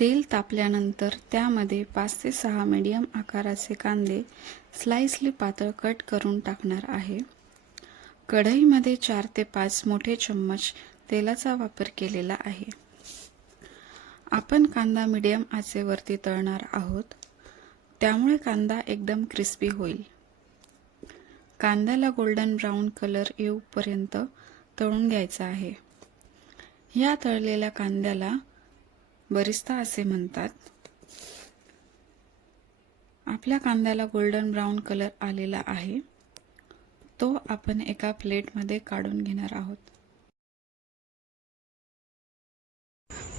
तेल तापल्यानंतर त्यामध्ये 5 ते 6 मीडियम आकाराचे कांदे स्लाइसली पातळ कट करून टाकणार आहे. कढईमध्ये 4 ते 5 मोठे चम्मच तेलाचा वापर केलेला आहे. आपण कांदा मीडियम आचेवरती तळणार आहोत, त्यामुळे कांदा एकदम क्रिस्पी होईल. कांद्याला गोल्डन ब्राऊन कलर येऊपर्यंत तळून घ्यायचा आहे. या तळलेल्या कांद्याला बरिस्ता असे म्हणतात. आपल्या कांद्याला गोल्डन ब्राऊन कलर आलेला आहे, तो आपण एका प्लेटमध्ये काढून घेणार आहोत.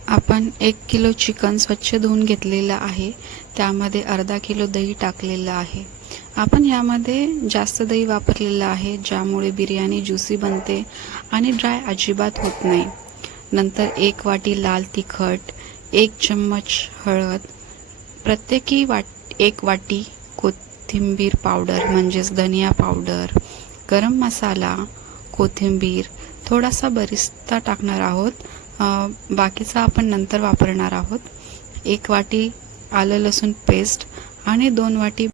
आपण 1 किलो चिकन स्वच्छ धुवून घेतलेलं आहे. त्यामध्ये अर्धा किलो दही टाकलेलं आहे. आपण यामध्ये जास्त दही वापरलेलं आहे, ज्यामुळे बिर्याणी ज्युसी बनते आणि ड्राय अजिबात होत नाही. नंतर 1 वाटी लाल तिखट, 1 चम्मच हळद, प्रत्येकी 1 वाटी कोथिंबीर पावडर म्हणजेच धनिया पावडर, गरम मसाला, कोथिंबीर, थोडासा बरिस्ता टाकणार आहोत. बाकीचा आपण नंतर वापरणार आहोत. 1 वाटी आलं लसूण पेस्ट आणि 2 वाटी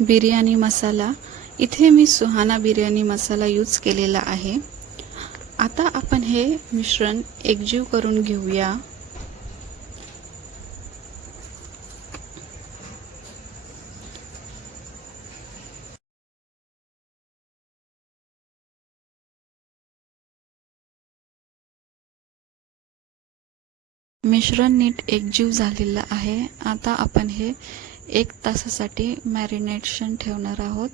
बिर्याणी मसाला. इथे मी सुहाना बिर्याणी मसाला यूज केलेला आहे. आता आपण हे मिश्रण एकजीव करून घेऊया. मिश्रण नीट एकजीव झालेलं आहे. आता आपण हे 1 तासासाठी मॅरिनेशन ठेवणार आहोत.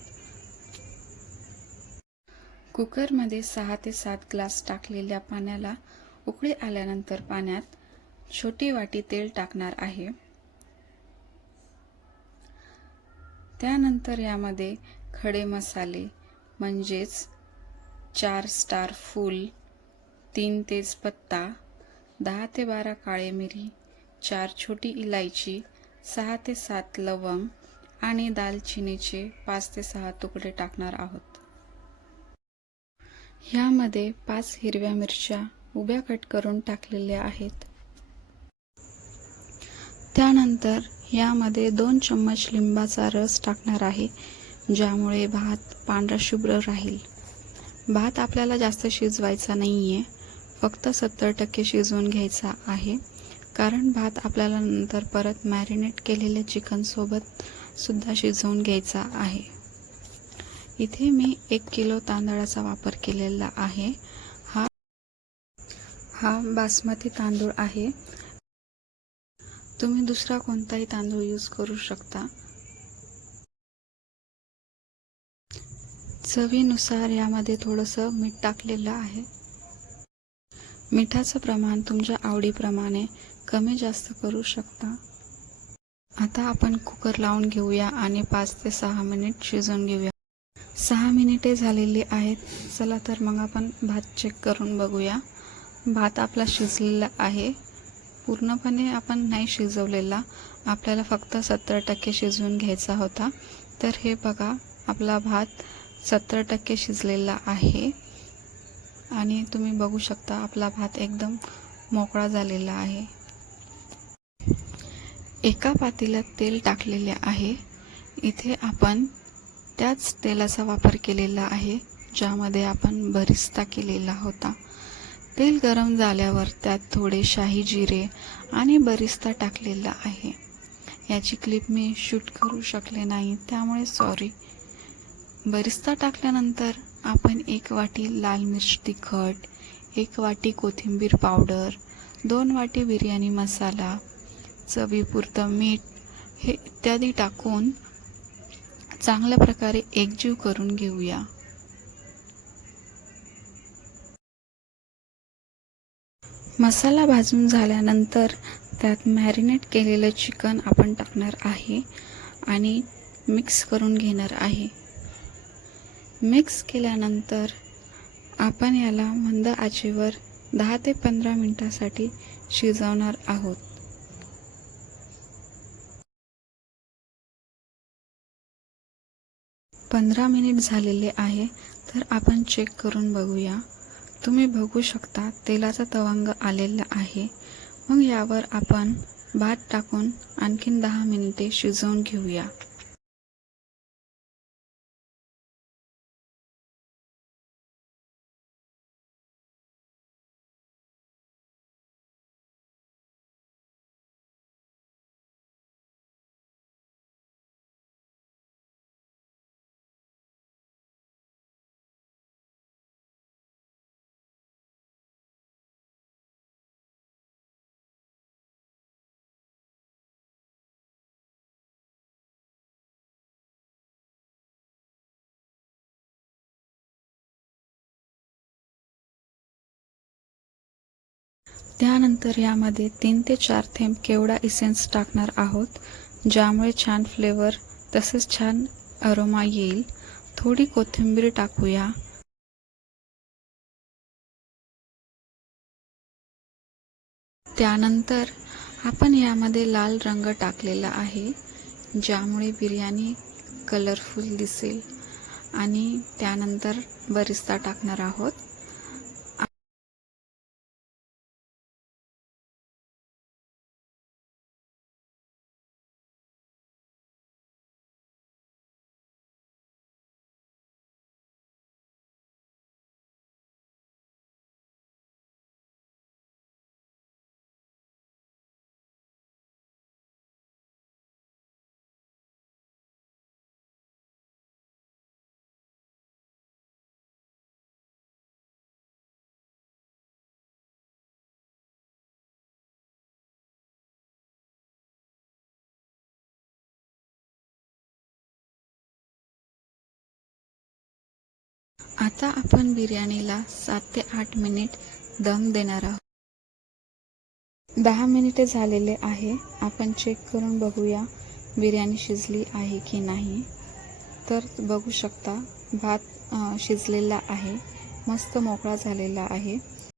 कुकरमध्ये 6 ते 7 ग्लास टाकलेल्या पाण्याला उकळी आल्यानंतर पाण्यात छोटी वाटी तेल टाकणार आहे. त्यानंतर यामध्ये खडे मसाले म्हणजेच 4 स्टार फूल, 3 तेजपत्ता, 10 ते 12 काळे मिरी, 4 छोटी इलायची, 6 ते 7 लवंग आणि दालचिनीचे 5 ते 6 तुकडे टाकणार आहोत. यामध्ये 5 हिरव्या मिरच्या उभ्या कट करून टाकलेल्या आहेत. त्यानंतर यामध्ये 2 चम्मच लिंबाचा रस टाकणार आहे, ज्यामुळे भात पांढरा शुभ्र राहील. भात आपल्याला जास्त शिजवायचा नाहीये, फक्त 70% शिजवून घ्यायचा आहे, कारण भात आपल्याला नंतर परत मॅरिनेट केलेल्या चिकन सोबत सुद्धा शिजवून घ्यायचा आहे. इथे मी 1 किलो तांदळाचा वापर केलेला आहे. हा बासमती तांदूळ आहे. तुम्ही दुसरा कोणताही तांदूळ यूज करू शकता. चवीनुसार यामध्ये थोडंसं मीठ टाकलेलं आहे. मिठाचं प्रमाण तुमच्या आवडीप्रमाणे कमी जास्त करू शकता. आता आपण कुकर लावून घेऊया आणि 5 ते 6 मिनिट शिजवून घेऊया. 6 मिनिटे झालेली आहेत. चला तर मग आपण भात चेक करून बघूया. भात आपला शिजलेला आहे. पूर्णपणे आपण नाही शिजवलेला, आपल्याला फक्त 70% शिजवून घ्यायचा होता. तर हे बघा, आपला भात 70% शिजलेला आहे आणि तुम्ही बघू शकता आपला भात एकदम मोकळा झालेला आहे. एका पातेल्यात तेल टाकलेले आहे. इथे आपण त्याच तेलाचा वापर केलेला आहे, ज्यामध्ये आपण बरिस्ता केलेला होता. तेल गरम झाल्यावर त्यात थोडे शाही जिरे आणि बरिस्ता टाकलेला आहे. याची क्लिप मी शूट करू शकले नाही, त्यामुळे सॉरी. बरिस्ता टाकल्यानंतर आपण 1 वाटी लाल मिर्च तिखट, 1 वाटी कोथिंबीर पावडर, 2 वाटी बिर्याणी मसाला, चवीपुरतं मीठ हे इत्यादी टाकून चांगल्या प्रकारे एकजीव करून घेऊया. मसाला भाजून झाल्यानंतर त्यात मॅरिनेट केलेलं चिकन आपण टाकणार आहे आणि मिक्स करून घेणार आहे. मिक्स केल्यानंतर आपण याला मंद आचेवर 10 ते 15 मिनिटांसाठी शिजवणार आहोत. 15 मिनिट झालेले आहे. तर आपण चेक करून बघूया. तुम्ही बघू शकता तेलाचा तवंग आलेला आहे. मग यावर आपण भात टाकून आणखीन 10 मिनिटे शिजवून घेऊया. त्यानंतर यामध्ये 3 ते 4 थेंब केवडा इसेन्स टाकणार आहोत, ज्यामुळे छान फ्लेवर तसेच छान अरोमा येईल. थोडी कोथिंबीर टाकूया. त्यानंतर आपण यामध्ये लाल रंग टाकलेला आहे, ज्यामुळे बिर्याणी कलरफुल दिसेल. आणि त्यानंतर बरिस्ता टाकणार आहोत. आता आपण बिर्याणीला 7 ते 8 मिनिट दम देणार आहोत. 10 मिनिटे झालेले आहे. आपण चेक करून बघूया बिर्याणी शिजली आहे की नाही. तर बघू शकता भात शिजलेला आहे, मस्त मोकळा झालेला आहे.